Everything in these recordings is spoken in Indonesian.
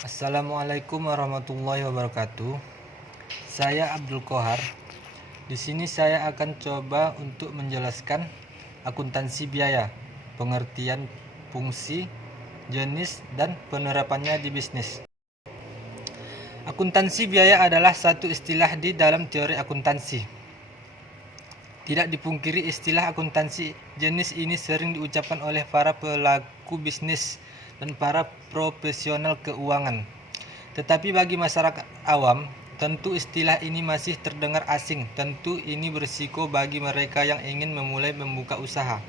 Assalamualaikum warahmatullahi wabarakatuh. Saya Abdul Kohar. Di sini saya akan coba untuk menjelaskan akuntansi biaya, pengertian fungsi, jenis, dan penerapannya di bisnis. Akuntansi biaya adalah satu istilah di dalam teori akuntansi. Tidak dipungkiri istilah akuntansi jenis ini sering diucapkan oleh para pelaku bisnis dan para profesional keuangan. Tetapi bagi masyarakat awam, tentu istilah ini masih terdengar asing. Tentu ini berisiko bagi mereka yang ingin memulai membuka usaha.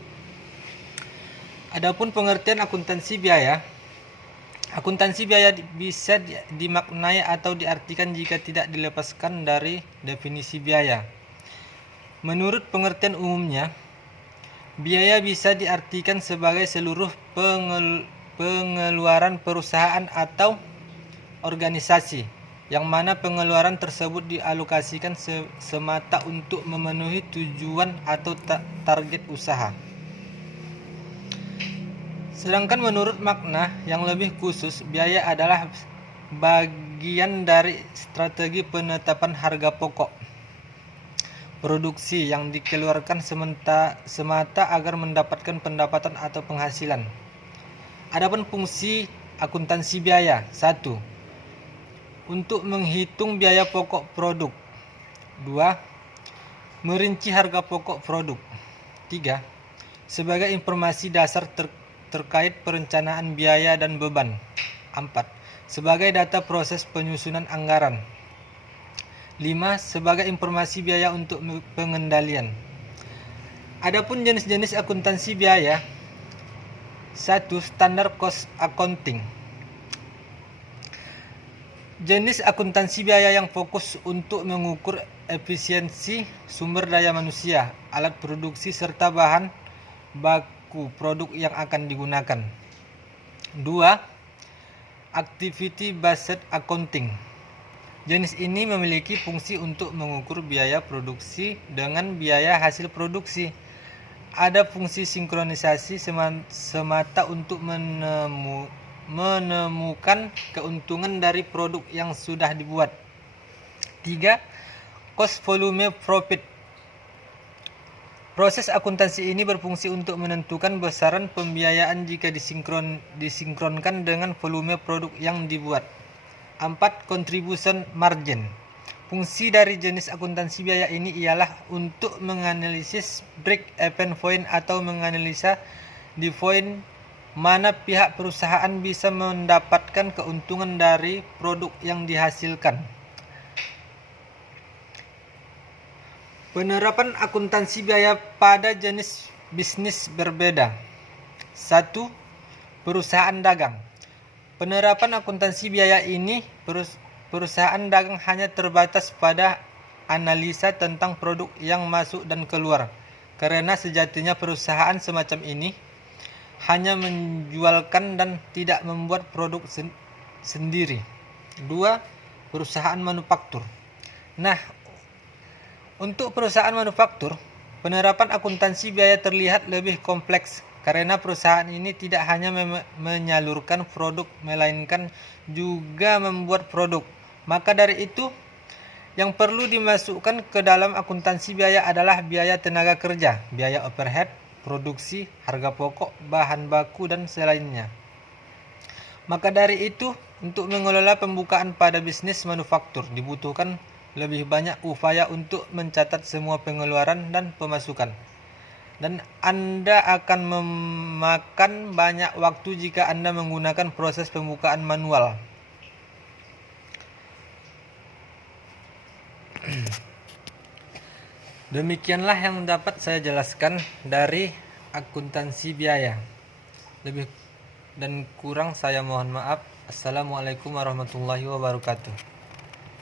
Adapun pengertian akuntansi biaya bisa dimaknai atau diartikan jika tidak dilepaskan dari definisi biaya. Menurut pengertian umumnya, biaya bisa diartikan sebagai seluruh pengeluaran perusahaan atau organisasi, yang mana pengeluaran tersebut dialokasikan semata untuk memenuhi tujuan atau target usaha. Sedangkan menurut makna yang lebih khusus, biaya adalah bagian dari strategi penetapan harga pokok produksi yang dikeluarkan semata agar mendapatkan pendapatan atau penghasilan. Adapun fungsi akuntansi biaya: 1. Untuk menghitung biaya pokok produk. 2. Merinci harga pokok produk. 3. Sebagai informasi dasar terkait perencanaan biaya dan beban. 4. Sebagai data proses penyusunan anggaran. 5. Sebagai informasi biaya untuk pengendalian. Adapun jenis-jenis akuntansi biaya: 1. Standar cost accounting. Jenis akuntansi biaya yang fokus untuk mengukur efisiensi sumber daya manusia, alat produksi, serta bahan baku produk yang akan digunakan. 2. Activity based accounting. Jenis ini memiliki fungsi untuk mengukur biaya produksi dengan biaya hasil produksi. Ada fungsi sinkronisasi semata untuk menemukan keuntungan dari produk yang sudah dibuat. 3. Cost volume profit. Proses akuntansi ini berfungsi untuk menentukan besaran pembiayaan jika disinkronkan dengan volume produk yang dibuat. 4. Contribution margin. Fungsi dari jenis akuntansi biaya ini ialah untuk menganalisis break-even point atau menganalisa di poin mana pihak perusahaan bisa mendapatkan keuntungan dari produk yang dihasilkan. Penerapan akuntansi biaya pada jenis bisnis berbeda. 1. Perusahaan dagang. Penerapan akuntansi biaya ini, perusahaan dagang hanya terbatas pada analisa tentang produk yang masuk dan keluar, karena sejatinya perusahaan semacam ini hanya menjualkan dan tidak membuat produk sendiri. 2. Perusahaan manufaktur. Nah, untuk perusahaan manufaktur, penerapan akuntansi biaya terlihat lebih kompleks karena perusahaan ini tidak hanya menyalurkan produk, melainkan juga membuat produk. Maka dari itu, yang perlu dimasukkan ke dalam akuntansi biaya adalah biaya tenaga kerja, biaya overhead, produksi, harga pokok, bahan baku, dan selainnya. Maka dari itu, untuk mengelola pembukaan pada bisnis manufaktur dibutuhkan lebih banyak upaya untuk mencatat semua pengeluaran dan pemasukan. Dan Anda akan memakan banyak waktu jika Anda menggunakan proses pembukaan manual. Demikianlah yang dapat saya jelaskan dari akuntansi biaya. Lebih dan kurang saya mohon maaf. Assalamualaikum warahmatullahi wabarakatuh.